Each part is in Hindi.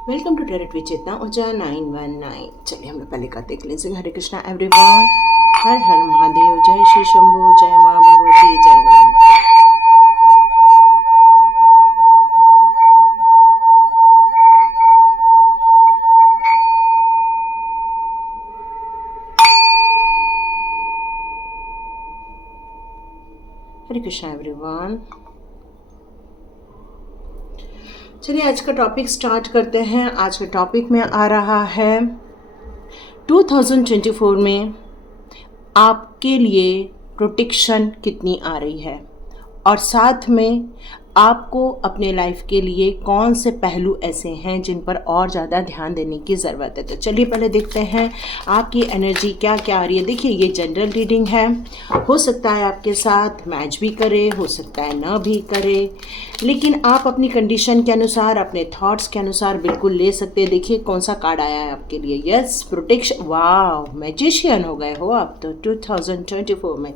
वेलकम टू टेरेट विचेतना ऊर्जा 919। चलिए हम लोग पहले करते क्लेंजिंग। हरे कृष्णा एवरीवन, हर हर महादेव, जय श्री शंभू, जय माँ भगवती, जय गणेश। हरे कृष्णा एवरीवन, चलिए आज का टॉपिक स्टार्ट करते हैं। आज का टॉपिक में आ रहा है 2024 में आपके लिए प्रोटेक्शन कितनी आ रही है, और साथ में आपको अपने लाइफ के लिए कौन से पहलू ऐसे हैं जिन पर और ज़्यादा ध्यान देने की ज़रूरत है। तो चलिए पहले देखते हैं आपकी एनर्जी क्या क्या आ रही है। देखिए ये जनरल रीडिंग है, हो सकता है आपके साथ मैच भी करे, हो सकता है ना भी करे, लेकिन आप अपनी कंडीशन के अनुसार, अपने थॉट्स के अनुसार बिल्कुल ले सकते हैं। देखिए कौन सा कार्ड आया है आपके लिए। Yes, protection. वाह, मैजिशियन हो गए हो आप तो 2024 में।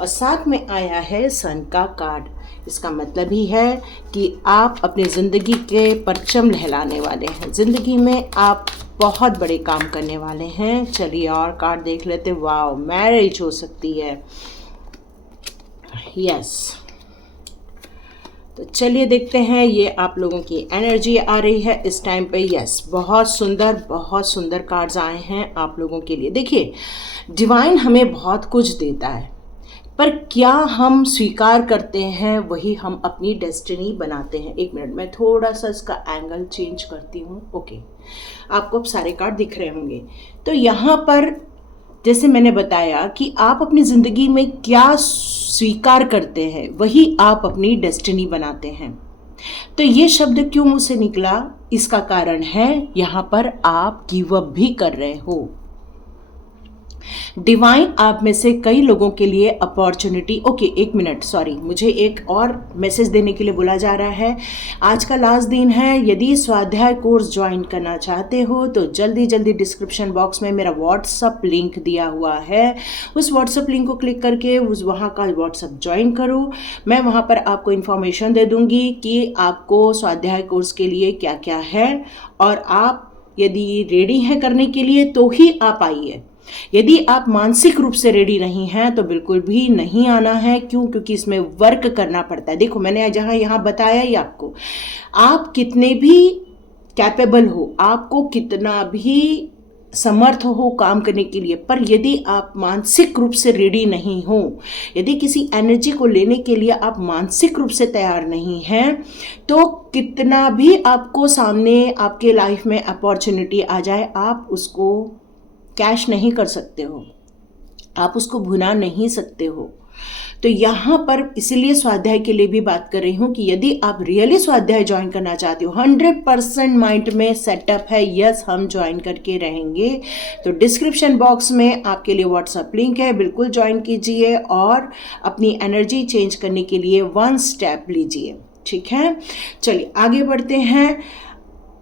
और साथ में आया है सन का कार्ड। इसका मतलब ही है कि आप अपनी ज़िंदगी के परचम लहलाने वाले हैं, ज़िंदगी में आप बहुत बड़े काम करने वाले हैं। चलिए और कार्ड देख लेते। वाह, मैरिज हो सकती है। यस, तो चलिए देखते हैं ये आप लोगों की एनर्जी आ रही है इस टाइम पे। यस, बहुत सुंदर कार्ड्स आए हैं आप लोगों के लिए। देखिए डिवाइन हमें बहुत कुछ देता है, पर क्या हम स्वीकार करते हैं वही हम अपनी डेस्टिनी बनाते हैं। एक मिनट, मैं थोड़ा सा इसका एंगल चेंज करती हूँ। ओके, आपको अब सारे कार्ड दिख रहे होंगे। तो यहाँ पर जैसे मैंने बताया कि आप अपनी ज़िंदगी में क्या स्वीकार करते हैं वही आप अपनी डेस्टिनी बनाते हैं। तो ये शब्द क्यों मुंह से निकला, इसका कारण है यहाँ पर आप गिव अप भी कर रहे हो। डिवाइन आप में से कई लोगों के लिए अपॉर्चुनिटी। ओके, एक मिनट, सॉरी, मुझे एक और मैसेज देने के लिए बोला जा रहा है। आज का लास्ट दिन है। यदि स्वाध्याय कोर्स ज्वाइन करना चाहते हो तो जल्दी जल्दी डिस्क्रिप्शन बॉक्स में मेरा व्हाट्सअप लिंक दिया हुआ है। उस व्हाट्सअप लिंक को क्लिक करके उस वहाँ का व्हाट्सअप ज्वाइन करो। मैं वहाँ पर आपको इन्फॉर्मेशन दे दूँगी कि आपको स्वाध्याय कोर्स के लिए क्या क्या है, और आप यदि रेडी हैं करने के लिए तो ही आप आइए। यदि आप मानसिक रूप से रेडी नहीं हैं तो बिल्कुल भी नहीं आना है। क्यों? क्योंकि इसमें वर्क करना पड़ता है। देखो मैंने जहाँ यहाँ बताया ही आपको, आप कितने भी कैपेबल हो, आपको कितना भी समर्थ हो काम करने के लिए, पर यदि आप मानसिक रूप से रेडी नहीं हो, यदि किसी एनर्जी को लेने के लिए आप मानसिक रूप से तैयार नहीं हैं, तो कितना भी आपको सामने आपके लाइफ में अपॉर्चुनिटी आ जाए, आप उसको कैश नहीं कर सकते हो, आप उसको भुना नहीं सकते हो। तो यहाँ पर इसीलिए स्वाध्याय के लिए भी बात कर रही हूँ कि यदि आप रियली स्वाध्याय ज्वाइन करना चाहते हो, 100% माइंड में सेटअप है, यस हम ज्वाइन करके रहेंगे, तो डिस्क्रिप्शन बॉक्स में आपके लिए व्हाट्सएप लिंक है, बिल्कुल ज्वाइन कीजिए और अपनी एनर्जी चेंज करने के लिए 1 स्टेप लीजिए। ठीक है, चलिए आगे बढ़ते हैं।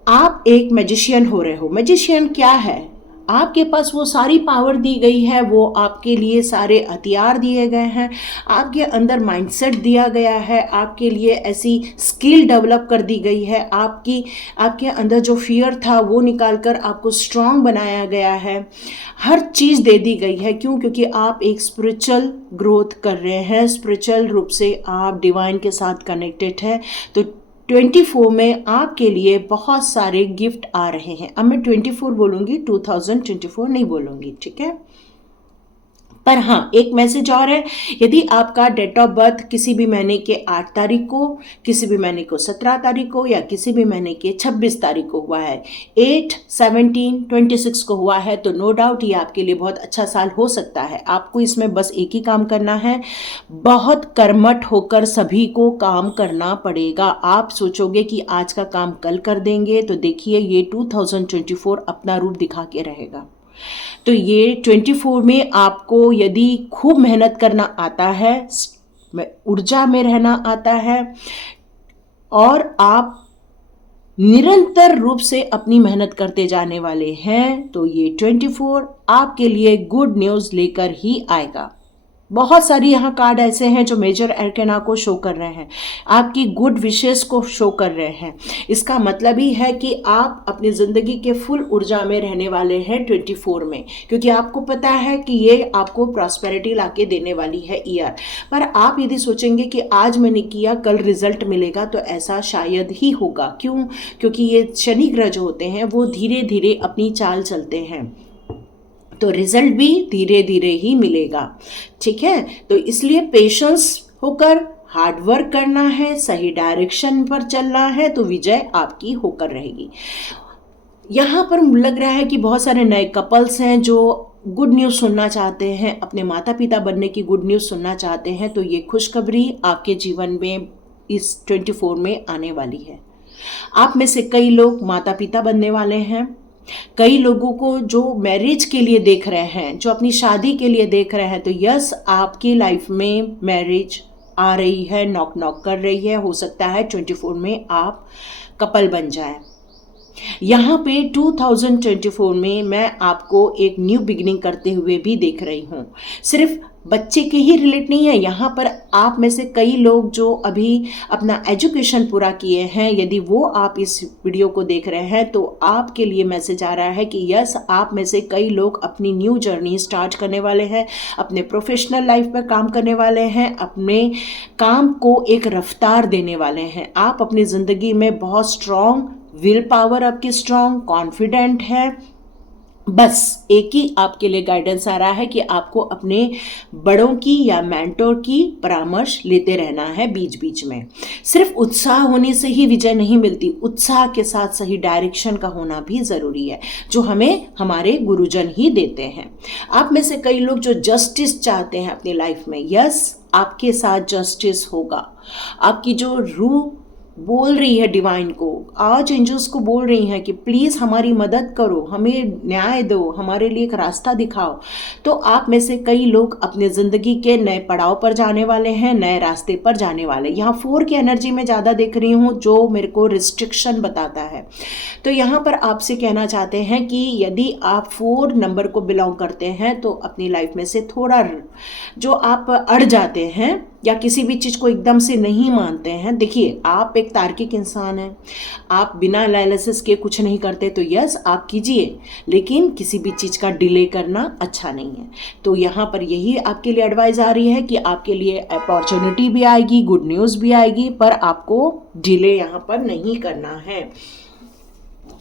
आप एक मैजिशियन हो रहे हो। मैजिशियन क्या है? आपके पास वो सारी पावर दी गई है, वो आपके लिए सारे हथियार दिए गए हैं, आपके अंदर माइंडसेट दिया गया है, आपके लिए ऐसी स्किल डेवलप कर दी गई है, आपके अंदर जो फियर था वो निकाल कर आपको स्ट्रांग बनाया गया है, हर चीज़ दे दी गई है। क्यों? क्योंकि आप एक स्पिरिचुअल ग्रोथ कर रहे हैं, स्पिरिचुअल रूप से आप डिवाइन के साथ कनेक्टेड हैं। तो 24 में आपके लिए बहुत सारे गिफ्ट आ रहे हैं। अब मैं 24 बोलूँगी, 2024 नहीं बोलूँगी, ठीक है। पर हाँ, एक मैसेज और है। यदि आपका डेट ऑफ बर्थ किसी भी महीने के 8 तारीख को, किसी भी महीने को 17 तारीख को, या किसी भी महीने के 26 तारीख को हुआ है, 8, 17, 26 को हुआ है, तो नो डाउट ये आपके लिए बहुत अच्छा साल हो सकता है। आपको इसमें बस एक ही काम करना है, बहुत कर्मठ होकर सभी को काम करना पड़ेगा। आप सोचोगे कि आज का काम कल कर देंगे, तो देखिए ये 2024 अपना रूप दिखा के रहेगा। तो ये 24 में आपको यदि खूब मेहनत करना आता है, ऊर्जा में रहना आता है, और आप निरंतर रूप से अपनी मेहनत करते जाने वाले हैं, तो ये 24 आपके लिए गुड न्यूज़ लेकर ही आएगा। बहुत सारी यहाँ कार्ड ऐसे हैं जो मेजर एरकेना को शो कर रहे हैं, आपकी गुड विशेस को शो कर रहे हैं। इसका मतलब ही है कि आप अपनी ज़िंदगी के फुल ऊर्जा में रहने वाले हैं 24 में, क्योंकि आपको पता है कि ये आपको प्रॉस्पेरिटी लाके देने वाली है ईयर। पर आप यदि सोचेंगे कि आज मैंने किया कल रिजल्ट मिलेगा, तो ऐसा शायद ही होगा। क्यों? क्योंकि ये शनि ग्रह जो होते हैं वो धीरे धीरे अपनी चाल चलते हैं, तो रिजल्ट भी धीरे धीरे ही मिलेगा। ठीक है, तो इसलिए पेशेंस होकर हार्ड वर्क करना है, सही डायरेक्शन पर चलना है, तो विजय आपकी होकर रहेगी। यहाँ पर लग रहा है कि बहुत सारे नए कपल्स हैं जो गुड न्यूज़ सुनना चाहते हैं, अपने माता पिता बनने की गुड न्यूज़ सुनना चाहते हैं, तो ये खुशखबरी आपके जीवन में इस 24 में आने वाली है। आप में से कई लोग माता पिता बनने वाले हैं। कई लोगों को जो मैरिज के लिए देख रहे हैं, जो अपनी शादी के लिए देख रहे हैं, तो यस, आपकी लाइफ में मैरिज आ रही है, नॉक नॉक कर रही है। हो सकता है 24 में आप कपल बन जाए। यहाँ पे 2024 में मैं आपको एक न्यू बिगिनिंग करते हुए भी देख रही हूँ। सिर्फ बच्चे के ही रिलेट नहीं है, यहाँ पर आप में से कई लोग जो अभी अपना एजुकेशन पूरा किए हैं, यदि वो आप इस वीडियो को देख रहे हैं, तो आपके लिए मैसेज आ रहा है कि यस, आप में से कई लोग अपनी न्यू जर्नी स्टार्ट करने वाले हैं, अपने प्रोफेशनल लाइफ पर काम करने वाले हैं, अपने काम को एक रफ्तार देने वाले हैं। आप अपनी ज़िंदगी में बहुत स्ट्रॉन्ग विल पावर, आपकी स्ट्रॉन्ग कॉन्फिडेंट है। बस एक ही आपके लिए गाइडेंस आ रहा है कि आपको अपने बड़ों की या मेंटोर की परामर्श लेते रहना है बीच बीच में। सिर्फ उत्साह होने से ही विजय नहीं मिलती, उत्साह के साथ सही डायरेक्शन का होना भी ज़रूरी है, जो हमें हमारे गुरुजन ही देते हैं। आप में से कई लोग जो जस्टिस चाहते हैं अपनी लाइफ में, यस, आपके साथ जस्टिस होगा। आपकी जो रूह बोल रही है डिवाइन को, आज एंजल्स को बोल रही हैं कि प्लीज़ हमारी मदद करो, हमें न्याय दो, हमारे लिए एक रास्ता दिखाओ। तो आप में से कई लोग अपने ज़िंदगी के नए पड़ाव पर जाने वाले हैं, नए रास्ते पर जाने वाले। यहाँ 4 की एनर्जी में ज़्यादा देख रही हूँ, जो मेरे को रिस्ट्रिक्शन बताता है। तो यहाँ पर आपसे कहना चाहते हैं कि यदि आप 4 नंबर को बिलोंग करते हैं, तो अपनी लाइफ में से थोड़ा जो आप अड़ जाते हैं या किसी भी चीज़ को एकदम से नहीं मानते हैं। देखिए, आप एक तार्किक इंसान हैं, आप बिना एनालिसिस के कुछ नहीं करते, तो यस, आप कीजिए, लेकिन किसी भी चीज़ का डिले करना अच्छा नहीं है। तो यहाँ पर यही आपके लिए एडवाइस आ रही है कि आपके लिए अपॉर्चुनिटी भी आएगी, गुड न्यूज़ भी आएगी, पर आपको डिले यहाँ पर नहीं करना है।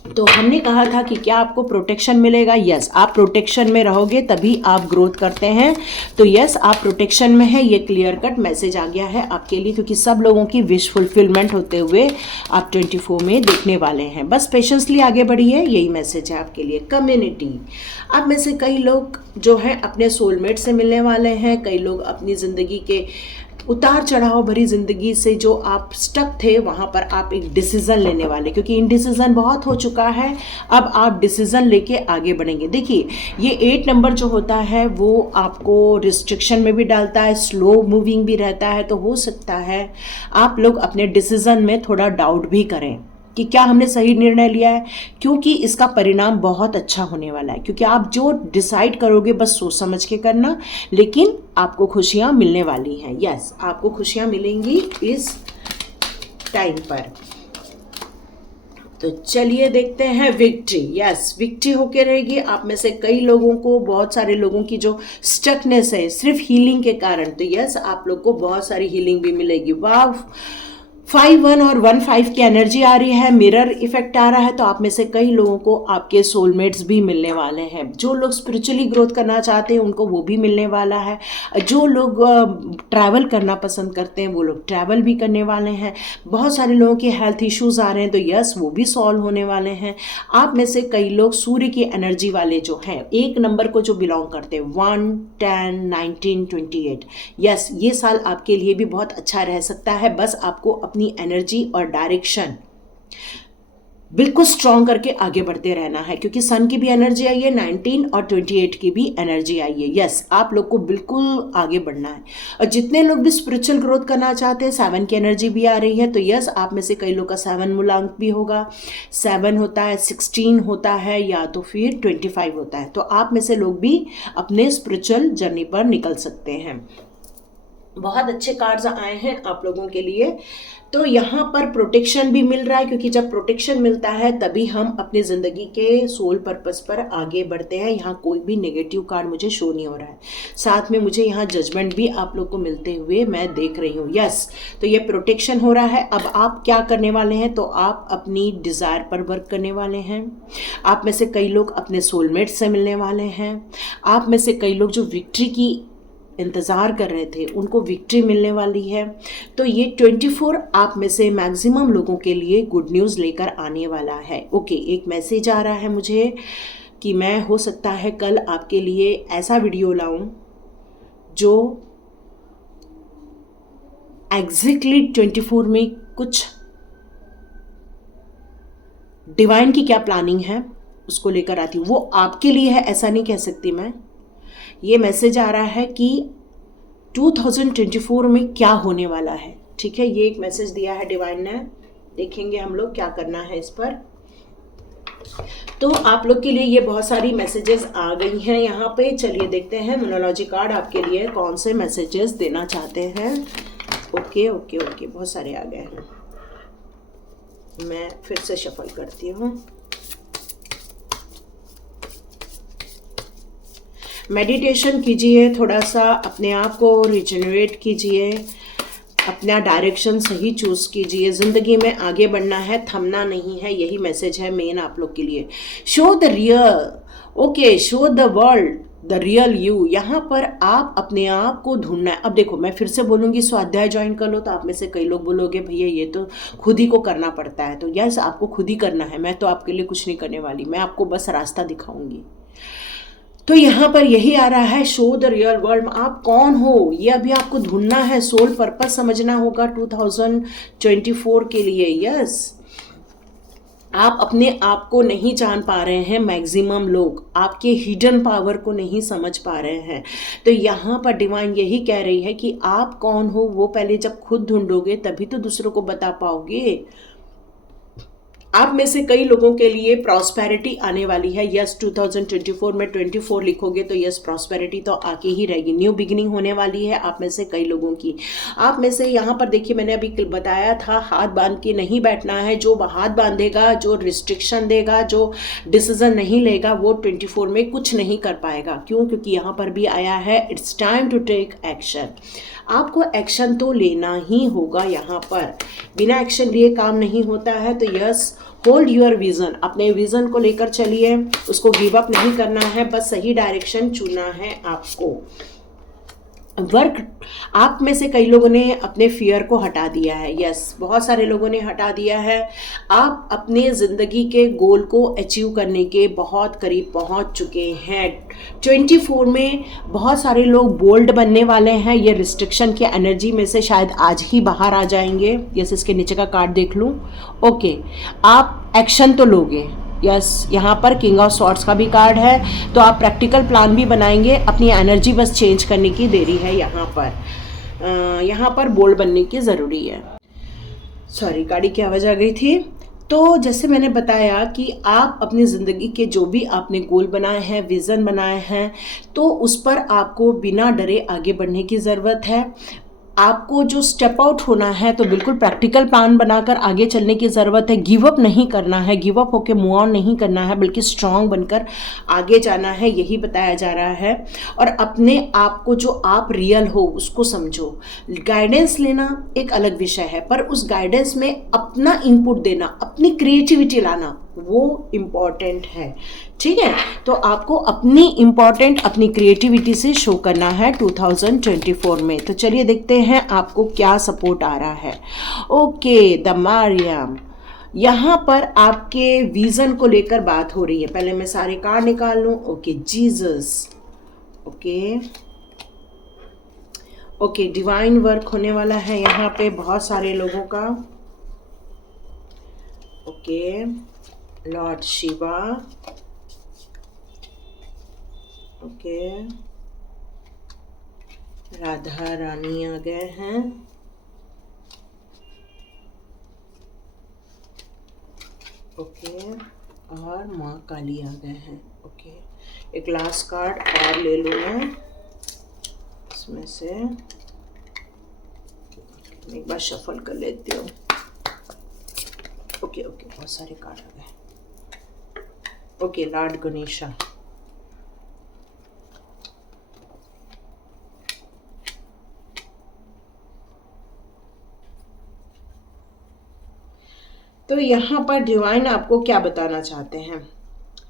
तो हमने कहा था कि क्या आपको प्रोटेक्शन मिलेगा? यस, आप प्रोटेक्शन में रहोगे तभी आप ग्रोथ करते हैं। तो यस, आप प्रोटेक्शन में है, ये क्लियर कट मैसेज आ गया है आपके लिए, क्योंकि सब लोगों की विश फुलफिलमेंट होते हुए आप 24 में देखने वाले हैं। बस पेशेंसली आगे बढ़िए, यही मैसेज है आपके लिए। कम्युनिटी, आप में से कई लोग जो हैं अपने सोलमेट से मिलने वाले हैं। कई लोग अपनी ज़िंदगी के उतार चढ़ाव भरी ज़िंदगी से जो आप स्टक थे, वहाँ पर आप एक डिसीज़न लेने वाले, क्योंकि इनडिसीज़न बहुत हो चुका है, अब आप डिसीज़न लेके आगे बढ़ेंगे। देखिए, ये 8 नंबर जो होता है वो आपको रिस्ट्रिक्शन में भी डालता है, स्लो मूविंग भी रहता है। तो हो सकता है आप लोग अपने डिसीज़न में थोड़ा डाउट भी करें कि क्या हमने सही निर्णय लिया है, क्योंकि इसका परिणाम बहुत अच्छा होने वाला है। क्योंकि आप जो डिसाइड करोगे बस सोच समझ के करना, लेकिन आपको खुशियाँ मिलने वाली हैं। यस, आपको खुशियाँ मिलेंगी इस टाइम पर। तो चलिए देखते हैं विक्ट्री। यस, विक्ट्री होके रहेगी। आप में से कई लोगों को, बहुत सारे लोगों की जो स्टकनेस है सिर्फ हीलिंग के कारण, तो यस, आप लोग को बहुत सारी हीलिंग भी मिलेगी। वाह, 5-1 और 1-5 की एनर्जी आ रही है, मिरर इफेक्ट आ रहा है। तो आप में से कई लोगों को आपके सोलमेट्स भी मिलने वाले हैं। जो लोग स्पिरिचुअली ग्रोथ करना चाहते हैं उनको वो भी मिलने वाला है। जो लोग ट्रैवल करना पसंद करते हैं वो लोग ट्रैवल भी करने वाले हैं। बहुत सारे लोगों के हेल्थ इश्यूज़ आ रहे हैं, तो यस, वो भी सॉल्व होने वाले हैं। आप में से कई लोग सूर्य की एनर्जी वाले जो हैं, 1 नंबर को जो बिलोंग करते हैं, 1, 10, 19, 28, यस, ये साल आपके लिए भी बहुत अच्छा रह सकता है। बस आपको अपनी एनर्जी और डायरेक्शन बिल्कुल स्ट्रॉन्ग करके आगे बढ़ते रहना है, क्योंकि सन की भी एनर्जी आई है 19 और 28 की भी एनर्जी आई है। यस, आप लोग को बिल्कुल आगे बढ़ना है। और जितने लोग भी स्पिरिचुअल ग्रोथ करना चाहते हैं, 7 की एनर्जी भी आ रही है, तो यस, आप में से कई लोग का 7 मूलांक भी होगा। 7 होता है, 16 होता है, या तो फिर 25 होता है। तो आप में से लोग भी अपने स्पिरिचुअल जर्नी पर निकल सकते हैं। बहुत अच्छे कार्ड्स आए हैं आप लोगों के लिए। तो यहाँ पर प्रोटेक्शन भी मिल रहा है, क्योंकि जब प्रोटेक्शन मिलता है तभी हम अपनी ज़िंदगी के सोल पर्पस पर आगे बढ़ते हैं। यहाँ कोई भी नेगेटिव कार्ड मुझे शो नहीं हो रहा है। साथ में मुझे यहाँ जजमेंट भी आप लोग को मिलते हुए मैं देख रही हूँ। यस, तो ये प्रोटेक्शन हो रहा है। अब आप क्या करने वाले हैं, तो आप अपनी डिज़ायर पर वर्क करने वाले हैं। आप में से कई लोग अपने सोलमेट से मिलने वाले हैं। आप में से कई लोग जो विक्ट्री की इंतज़ार कर रहे थे, उनको विक्ट्री मिलने वाली है। तो ये 24 आप में से मैक्सिमम लोगों के लिए गुड न्यूज़ लेकर आने वाला है। ओके, एक मैसेज आ रहा है मुझे कि मैं हो सकता है कल आपके लिए ऐसा वीडियो लाऊं जो एग्जैक्टली 24 में कुछ डिवाइन की क्या प्लानिंग है उसको लेकर आती हूँ। वो आपके लिए है ऐसा नहीं कह सकती मैं। ये मैसेज आ रहा है कि 2024 में क्या होने वाला है। ठीक है, ये एक मैसेज दिया है डिवाइन ने। देखेंगे हम लोग क्या करना है इस पर। तो आप लोग के लिए ये बहुत सारी मैसेजेस आ गई हैं यहाँ पे। चलिए देखते हैं न्यूमरोलॉजी कार्ड आपके लिए कौन से मैसेजेस देना चाहते हैं। ओके ओके ओके, बहुत सारे आ गए हैं। मैं फिर से शफल करती हूँ। मेडिटेशन कीजिए, थोड़ा सा अपने आप को रिजनरेट कीजिए, अपना डायरेक्शन सही चूज़ कीजिए। ज़िंदगी में आगे बढ़ना है, थमना नहीं है। यही मैसेज है मेन आप लोग के लिए। Show the real, okay, show the world the real you. यहाँ पर आप अपने आप को ढूंढना है। अब देखो, मैं फिर से बोलूँगी स्वाध्याय ज्वाइन कर लो, तो आप में से कई लोग बोलोगे भैया ये तो खुद ही को करना पड़ता है। तो यस, आपको खुद ही करना है। मैं तो आपके लिए कुछ नहीं करने वाली, मैं आपको बस रास्ता दिखाऊंगी। तो यहाँ पर यही आ रहा है, शो द रियल वर्ल्ड। आप कौन हो ये अभी आपको ढूंढना है, सोल पर्पस समझना होगा 2024 के लिए। यस, आप अपने आप को नहीं जान पा रहे हैं। मैक्सिमम लोग आपके हिडन पावर को नहीं समझ पा रहे हैं। तो यहाँ पर डिवाइन यही कह रही है कि आप कौन हो वो पहले जब खुद ढूंढोगे तभी तो दूसरों को बता पाओगे। आप में से कई लोगों के लिए प्रॉस्पेरिटी आने वाली है। यस, 2024 में 24 लिखोगे तो यस, प्रॉस्पेरिटी तो आके ही रहेगी। न्यू बिगिनिंग होने वाली है आप में से कई लोगों की। आप में से यहाँ पर देखिए, मैंने अभी बताया था हाथ बांध के नहीं बैठना है। जो हाथ बांधेगा, जो रिस्ट्रिक्शन देगा, जो डिसीजन नहीं लेगा, वो 24 में कुछ नहीं कर पाएगा। क्यों? क्योंकि यहाँ पर भी आया है it's time to take action. आपको एक्शन तो लेना ही होगा। यहाँ पर बिना एक्शन लिए काम नहीं होता है। तो यस, होल्ड योर विजन, अपने विजन को लेकर चलिए, उसको गिव अप नहीं करना है, बस सही डायरेक्शन चुनना है आपको। वर्क, आप में से कई लोगों ने अपने फियर को हटा दिया है। यस, बहुत सारे लोगों ने हटा दिया है। आप अपने ज़िंदगी के गोल को अचीव करने के बहुत करीब पहुंच चुके हैं। 24 में बहुत सारे लोग बोल्ड बनने वाले हैं। ये रिस्ट्रिक्शन की एनर्जी में से शायद आज ही बाहर आ जाएंगे। यस, इसके नीचे का कार्ड देख लूँ। ओके, आप एक्शन तो लोगे। यस, यहाँ पर किंग ऑफ सॉर्ड्स का भी कार्ड है। तो आप प्रैक्टिकल प्लान भी बनाएंगे। अपनी एनर्जी बस चेंज करने की देरी है। यहाँ पर बोल्ड बनने की ज़रूरी है। सॉरी, गाड़ी की आवाज़ आ गई थी। तो जैसे मैंने बताया कि आप अपनी ज़िंदगी के जो भी आपने गोल बनाए हैं, विज़न बनाए हैं, तो उस पर आपको बिना डरे आगे बढ़ने की ज़रूरत है। आपको जो स्टेप आउट होना है तो बिल्कुल प्रैक्टिकल प्लान बनाकर आगे चलने की ज़रूरत है। गिव अप नहीं करना है, गिव अप होकर मूव ऑन नहीं करना है, बल्कि स्ट्रांग बनकर आगे जाना है, यही बताया जा रहा है। और अपने आप को, जो आप रियल हो, उसको समझो। गाइडेंस लेना एक अलग विषय है, पर उस गाइडेंस में अपना इनपुट देना, अपनी क्रिएटिविटी लाना, वो इम्पॉर्टेंट है। ठीक है, तो आपको अपनी क्रिएटिविटी से शो करना है 2024 में। तो चलिए देखते हैं आपको क्या सपोर्ट आ रहा है। ओके, द मारियम, यहाँ पर आपके विजन को लेकर बात हो रही है। पहले मैं सारे कार्ड निकाल लूँ। Okay, Jesus, okay okay, divine work होने वाला है यहाँ पे बहुत सारे लोगों का। Okay, lord Shiva, okay, Radha Rani आ गए हैं, ओके, और माँ काली आ गए हैं, ओके। एक लास्ट कार्ड और ले लूँ मैं इसमें से, एक बार शफल कर लेती हूँ, ओके ओके, बहुत सारे कार्ड आ गए, ओके। लॉर्ड गणेशा, तो यहाँ पर डिवाइन आपको क्या बताना चाहते हैं?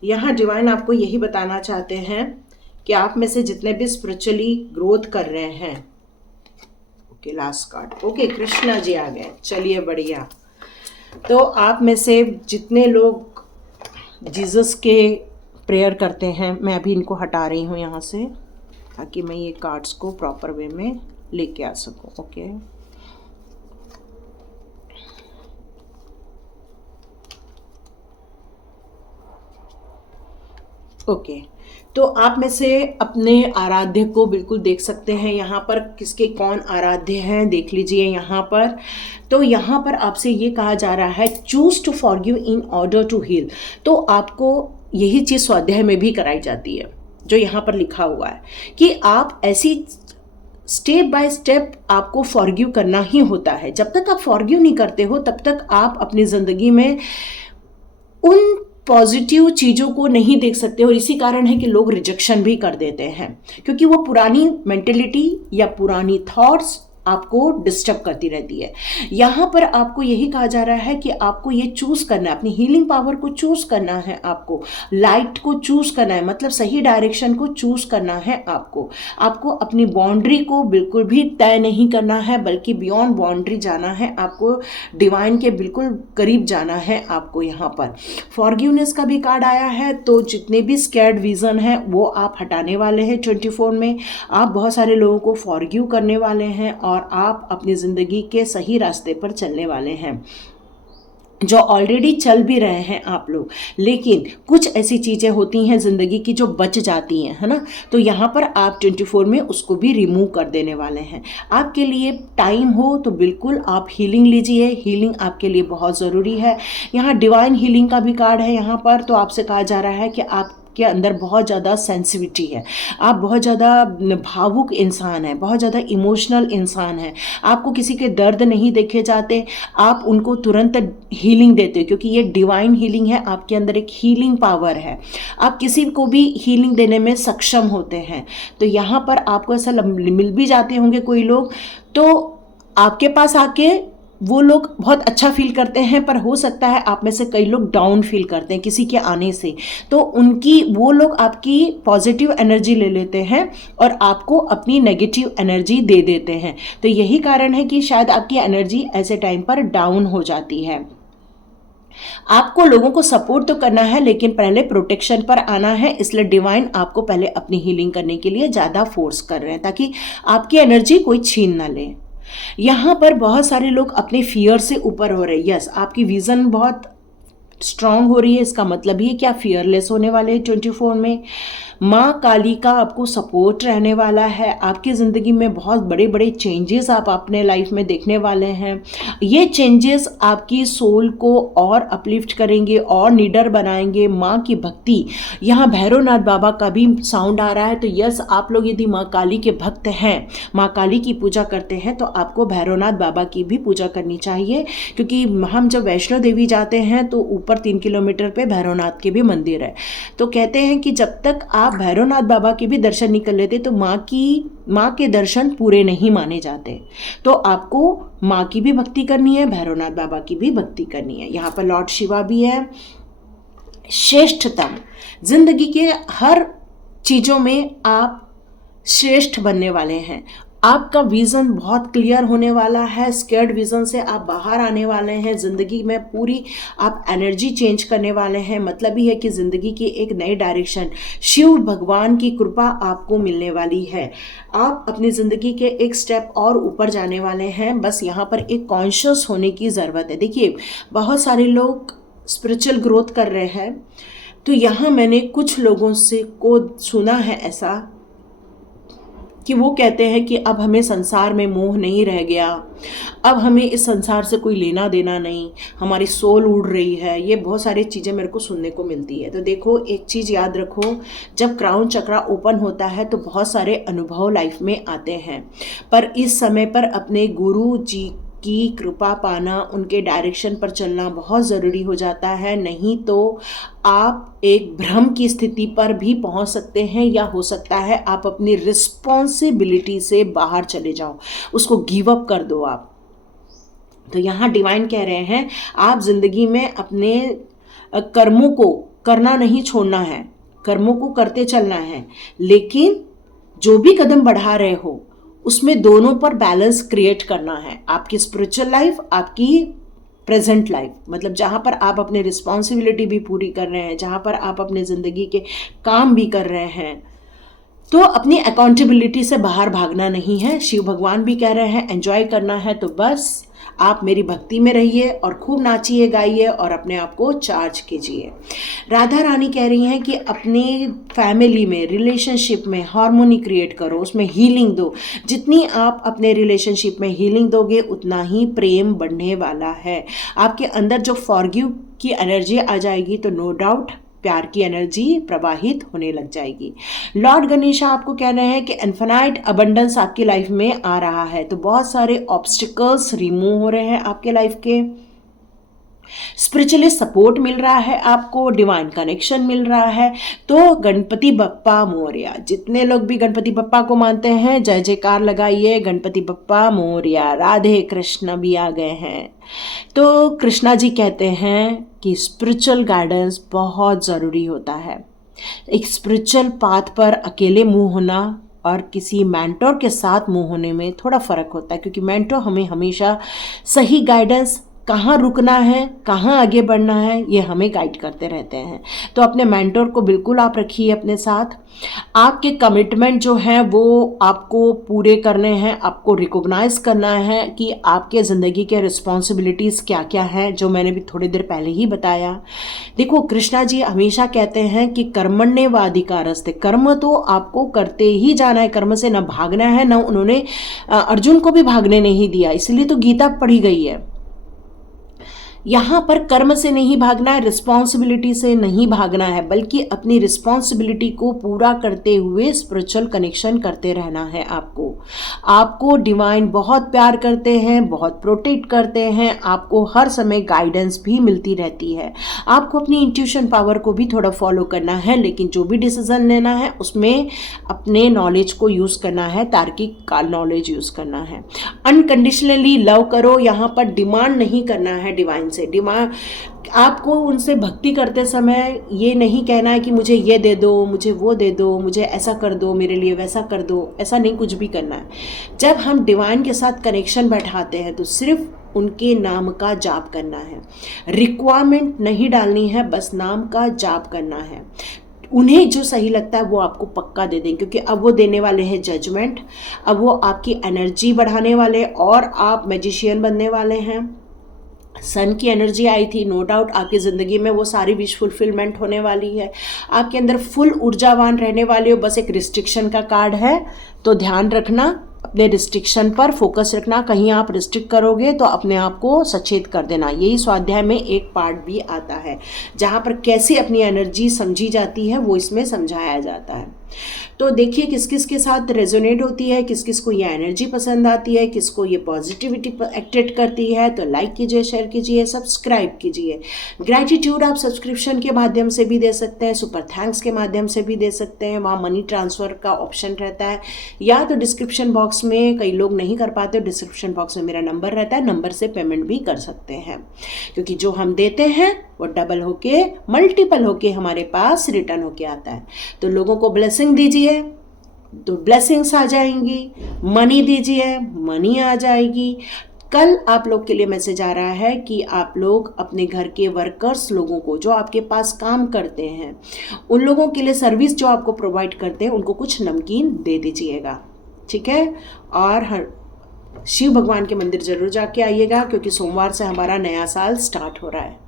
यहाँ डिवाइन आपको यही बताना चाहते हैं कि आप में से जितने भी स्पिरिचुअली ग्रोथ कर रहे हैं, okay, last card, okay, Krishna ji आ गए, चलिए बढ़िया। तो आप में से जितने लोग जीसस के प्रेयर करते हैं, मैं अभी इनको हटा रही हूँ यहाँ से ताकि मैं ये कार्ड्स को प्रॉपर वे में लेके आ सकूँ, ओके। ओके, तो आप में से अपने आराध्य को बिल्कुल देख सकते हैं। यहाँ पर किसके कौन आराध्य हैं देख लीजिए यहाँ पर। तो यहाँ पर आपसे ये कहा जा रहा है choose to forgive in order to heal. तो आपको यही चीज़ स्वाध्याय में भी कराई जाती है, जो यहाँ पर लिखा हुआ है कि आप ऐसी स्टेप बाय स्टेप आपको फॉरगिव करना ही होता है। जब तक आप फॉरगिव नहीं करते हो तब तक आप अपनी ज़िंदगी में उन पॉजिटिव चीज़ों को नहीं देख सकते, और इसी कारण है कि लोग रिजेक्शन भी कर देते हैं, क्योंकि वो पुरानी मेंटेलिटी या पुरानी थॉट्स आपको डिस्टर्ब करती रहती है। यहाँ पर आपको यही कहा जा रहा है कि आपको ये चूज करना है, अपनी हीलिंग पावर को चूज करना है, आपको लाइट को चूज करना है, मतलब सही डायरेक्शन को चूज करना है। आपको अपनी बाउंड्री को बिल्कुल भी तय नहीं करना है, बल्कि बियॉन्ड बाउंड्री जाना है। आपको डिवाइन के बिल्कुल करीब जाना है। आपको यहाँ पर फॉरगिवनेस का भी कार्ड आया है, तो जितने भी स्कैर्ड विजन है वो आप हटाने वाले हैं 24 में। आप बहुत सारे लोगों को फॉरगिव करने वाले हैं और आप अपनी ज़िंदगी के सही रास्ते पर चलने वाले हैं, जो ऑलरेडी चल भी रहे हैं आप लोग। लेकिन कुछ ऐसी चीज़ें होती हैं ज़िंदगी की जो बच जाती हैं, है ना। तो यहाँ पर आप 24 में उसको भी रिमूव कर देने वाले हैं। आपके लिए टाइम हो तो बिल्कुल आप हीलिंग लीजिए, हीलिंग आपके लिए बहुत ज़रूरी है। यहाँ डिवाइन हीलिंग का भी कार्ड है यहाँ पर। तो आपसे कहा जा रहा है कि आप के अंदर बहुत ज़्यादा सेंसिटिविटी है, आप बहुत ज़्यादा भावुक इंसान हैं, बहुत ज़्यादा इमोशनल इंसान हैं। आपको किसी के दर्द नहीं देखे जाते, आप उनको तुरंत हीलिंग देते हो, क्योंकि ये डिवाइन हीलिंग है। आपके अंदर एक हीलिंग पावर है, आप किसी को भी हीलिंग देने में सक्षम होते हैं। तो यहाँ पर आपको ऐसा मिल भी जाते होंगे कोई लोग, तो आपके पास आके वो लोग बहुत अच्छा फील करते हैं, पर हो सकता है आप में से कई लोग डाउन फील करते हैं किसी के आने से। तो वो लोग आपकी पॉजिटिव एनर्जी ले लेते हैं और आपको अपनी नेगेटिव एनर्जी दे देते हैं। तो यही कारण है कि शायद आपकी एनर्जी ऐसे टाइम पर डाउन हो जाती है। आपको लोगों को सपोर्ट तो करना है, लेकिन पहले प्रोटेक्शन पर आना है। इसलिए डिवाइन आपको पहले अपनी हीलिंग करने के लिए ज़्यादा फोर्स कर रहे हैं, ताकि आपकी एनर्जी कोई छीन ना ले। यहाँ पर बहुत सारे लोग अपने फियर से ऊपर हो रहे हैं। यस, आपकी विजन बहुत स्ट्रांग हो रही है। इसका मतलब ये क्या फियरलेस होने वाले हैं 24 में। माँ काली का आपको सपोर्ट रहने वाला है। आपकी ज़िंदगी में बहुत बड़े बड़े चेंजेस आप अपने लाइफ में देखने वाले हैं। ये चेंजेस आपकी सोल को और अपलिफ्ट करेंगे और निडर बनाएंगे। माँ की भक्ति, यहाँ भैरवनाथ बाबा का भी साउंड आ रहा है। तो यस, आप लोग यदि माँ काली के भक्त हैं, माँ काली की पूजा करते हैं, तो आपको भैरवनाथ बाबा की भी पूजा करनी चाहिए। क्योंकि हम जब वैष्णो देवी जाते हैं तो ऊपर 3 किलोमीटर पे भैरवनाथ के भी मंदिर है। तो कहते हैं कि जब तक आप भैरवनाथ बाबा के भी दर्शन नहीं कर लेते तो माँ के दर्शन पूरे नहीं माने जाते। तो आपको माँ की भी भक्ति करनी है, भैरवनाथ बाबा की भी भक्ति करनी है। यहाँ पर लॉर्ड शिवा भी है। श्रेष्ठतम, जिंदगी के हर चीज़ों में आप श्रेष्ठ बनने वाले हैं। आपका विज़न बहुत क्लियर होने वाला है। स्केर्ड विज़न से आप बाहर आने वाले हैं। ज़िंदगी में पूरी आप एनर्जी चेंज करने वाले हैं। मतलब ही है कि ज़िंदगी की एक नई डायरेक्शन, शिव भगवान की कृपा आपको मिलने वाली है। आप अपनी ज़िंदगी के एक स्टेप और ऊपर जाने वाले हैं। बस यहाँ पर एक कॉन्शियस होने की ज़रूरत है। देखिए, बहुत सारे लोग स्पिरिचुअल ग्रोथ कर रहे हैं। तो यहाँ मैंने कुछ लोगों से को सुना है ऐसा कि वो कहते हैं कि अब हमें संसार में मोह नहीं रह गया, अब हमें इस संसार से कोई लेना देना नहीं, हमारी सोल उड़ रही है। ये बहुत सारी चीज़ें मेरे को सुनने को मिलती है। तो देखो, एक चीज़ याद रखो, जब क्राउन चक्रा ओपन होता है तो बहुत सारे अनुभव लाइफ में आते हैं, पर इस समय पर अपने गुरु जी की कृपा पाना, उनके डायरेक्शन पर चलना बहुत ज़रूरी हो जाता है। नहीं तो आप एक भ्रम की स्थिति पर भी पहुंच सकते हैं, या हो सकता है आप अपनी रिस्पॉन्सिबिलिटी से बाहर चले जाओ, उसको गिव अप कर दो आप। तो यहाँ डिवाइन कह रहे हैं आप जिंदगी में अपने कर्मों को करना नहीं छोड़ना है, कर्मों को करते चलना है, लेकिन जो भी कदम बढ़ा रहे हो उसमें दोनों पर बैलेंस क्रिएट करना है। आपकी स्पिरिचुअल लाइफ, आपकी प्रेजेंट लाइफ, मतलब जहाँ पर आप अपने रिस्पॉन्सिबिलिटी भी पूरी कर रहे हैं, जहाँ पर आप अपने ज़िंदगी के काम भी कर रहे हैं, तो अपनी अकाउंटेबिलिटी से बाहर भागना नहीं है। शिव भगवान भी कह रहे हैं एंजॉय करना है, तो बस आप मेरी भक्ति में रहिए और खूब नाचिए गाइए और अपने आप को चार्ज कीजिए। राधा रानी कह रही हैं कि अपने फैमिली में, रिलेशनशिप में हार्मोनी क्रिएट करो, उसमें हीलिंग दो। जितनी आप अपने रिलेशनशिप में हीलिंग दोगे उतना ही प्रेम बढ़ने वाला है। आपके अंदर जो फॉरगिव की एनर्जी आ जाएगी तो नो डाउट प्यार की एनर्जी प्रवाहित होने लग जाएगी। लॉर्ड गणेशा आपको कह रहे हैं कि इन्फिनाइट अबंडेंस आपकी लाइफ में आ रहा है, तो बहुत सारे ऑब्स्टिकल्स रिमूव हो रहे हैं आपके लाइफ के। स्पिरिचुअली सपोर्ट मिल रहा है आपको, डिवाइन कनेक्शन मिल रहा है। तो गणपति बप्पा मोरया, जितने लोग भी गणपति बप्पा को मानते हैं जय जयकार लगाइए, गणपति बप्पा मोरया। राधे कृष्ण भी आ गए हैं। तो कृष्णा जी कहते हैं कि स्पिरिचुअल गाइडेंस बहुत ज़रूरी होता है। एक स्पिरिचुअल पाथ पर अकेले मूव होना और किसी मेंटोर के साथ मूव होने में थोड़ा फ़र्क होता है, क्योंकि मेंटोर हमें हमेशा सही गाइडेंस, कहाँ रुकना है, कहाँ आगे बढ़ना है, ये हमें गाइड करते रहते हैं। तो अपने मेंटोर को बिल्कुल आप रखिए अपने साथ। आपके कमिटमेंट जो हैं वो आपको पूरे करने हैं, आपको रिकॉग्नाइज करना है कि आपके ज़िंदगी के रिस्पॉन्सिबिलिटीज़ क्या क्या हैं, जो मैंने भी थोड़ी देर पहले ही बताया। देखो, कृष्णा जी हमेशा कहते हैं कि कर्मण्येवाधिकारस्ते, कर्म तो आपको करते ही जाना है, कर्म से न भागना है। न उन्होंने अर्जुन को भी भागने नहीं दिया, इसलिए तो गीता पढ़ी गई है। यहाँ पर कर्म से नहीं भागना है, रिस्पॉन्सिबिलिटी से नहीं भागना है, बल्कि अपनी रिस्पॉन्सिबिलिटी को पूरा करते हुए स्पिरिचुअल कनेक्शन करते रहना है। आपको डिवाइन बहुत प्यार करते हैं, बहुत प्रोटेक्ट करते हैं, आपको हर समय गाइडेंस भी मिलती रहती है। आपको अपनी इंट्यूशन पावर को भी थोड़ा फॉलो करना है, लेकिन जो भी डिसीजन लेना है उसमें अपने नॉलेज को यूज़ करना है, तार्किक नॉलेज यूज़ करना है। अनकंडीशनली लव करो, यहाँ पर डिमांड नहीं करना है डिवाइन से। डिमांड, आपको उनसे भक्ति करते समय ये नहीं कहना है कि मुझे ये दे दो, मुझे वो दे दो, मुझे ऐसा कर दो, मेरे लिए वैसा कर दो, ऐसा नहीं कुछ भी करना है। जब हम डिवाइन के साथ कनेक्शन बैठाते हैं तो सिर्फ उनके नाम का जाप करना है, रिक्वायरमेंट नहीं डालनी है, बस नाम का जाप करना है। उन्हें जो सही लगता है वो आपको पक्का दे दें, क्योंकि अब वो देने वाले हैं जजमेंट, अब वो आपकी एनर्जी बढ़ाने वाले और आप मैजिशियन बनने वाले हैं। सन की एनर्जी आई थी, नो डाउट आपकी ज़िंदगी में वो सारी विश फुलफिलमेंट होने वाली है। आपके अंदर फुल ऊर्जावान रहने वाले हो। बस एक रिस्ट्रिक्शन का कार्ड है, तो ध्यान रखना, अपने रिस्ट्रिक्शन पर फोकस रखना। कहीं आप रिस्ट्रिक्ट करोगे तो अपने आप को सचेत कर देना। यही स्वाध्याय में एक पार्ट भी आता है जहाँ पर कैसे अपनी एनर्जी समझी जाती है, वो इसमें समझाया जाता है। तो देखिए किस किस के साथ रेजोनेट होती है, किस किस को ये एनर्जी पसंद आती है, किसको ये पॉजिटिविटी एक्टिवेट करती है। तो लाइक कीजिए, शेयर कीजिए, सब्सक्राइब कीजिए। ग्रैटिट्यूड आप सब्सक्रिप्शन के माध्यम से भी दे सकते हैं, सुपर थैंक्स के माध्यम से भी दे सकते हैं, वहाँ मनी ट्रांसफ़र का ऑप्शन रहता है, या तो डिस्क्रिप्शन बॉक्स में, कई लोग नहीं कर पाते, डिस्क्रिप्शन बॉक्स में मेरा नंबर रहता है, नंबर से पेमेंट भी कर सकते हैं, क्योंकि जो हम देते हैं वो डबल होके, मल्टीपल होके हमारे पास रिटर्न होके आता है। तो लोगों को ब्लेसिंग दीजिए तो ब्लेसिंग्स आ जाएंगी, मनी दीजिए मनी आ जाएगी। कल आप लोग के लिए मैसेज आ रहा है कि आप लोग अपने घर के वर्कर्स लोगों को, जो आपके पास काम करते हैं, उन लोगों के लिए सर्विस जो आपको प्रोवाइड करते हैं, उनको कुछ नमकीन दे दीजिएगा, ठीक है। और शिव भगवान के मंदिर जरूर जाके आइएगा, क्योंकि सोमवार से हमारा नया साल स्टार्ट हो रहा है।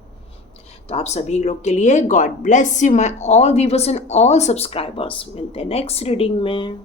तो आप सभी लोग के लिए God bless you my all viewers and all subscribers. मिलते हैं नेक्स्ट रीडिंग में।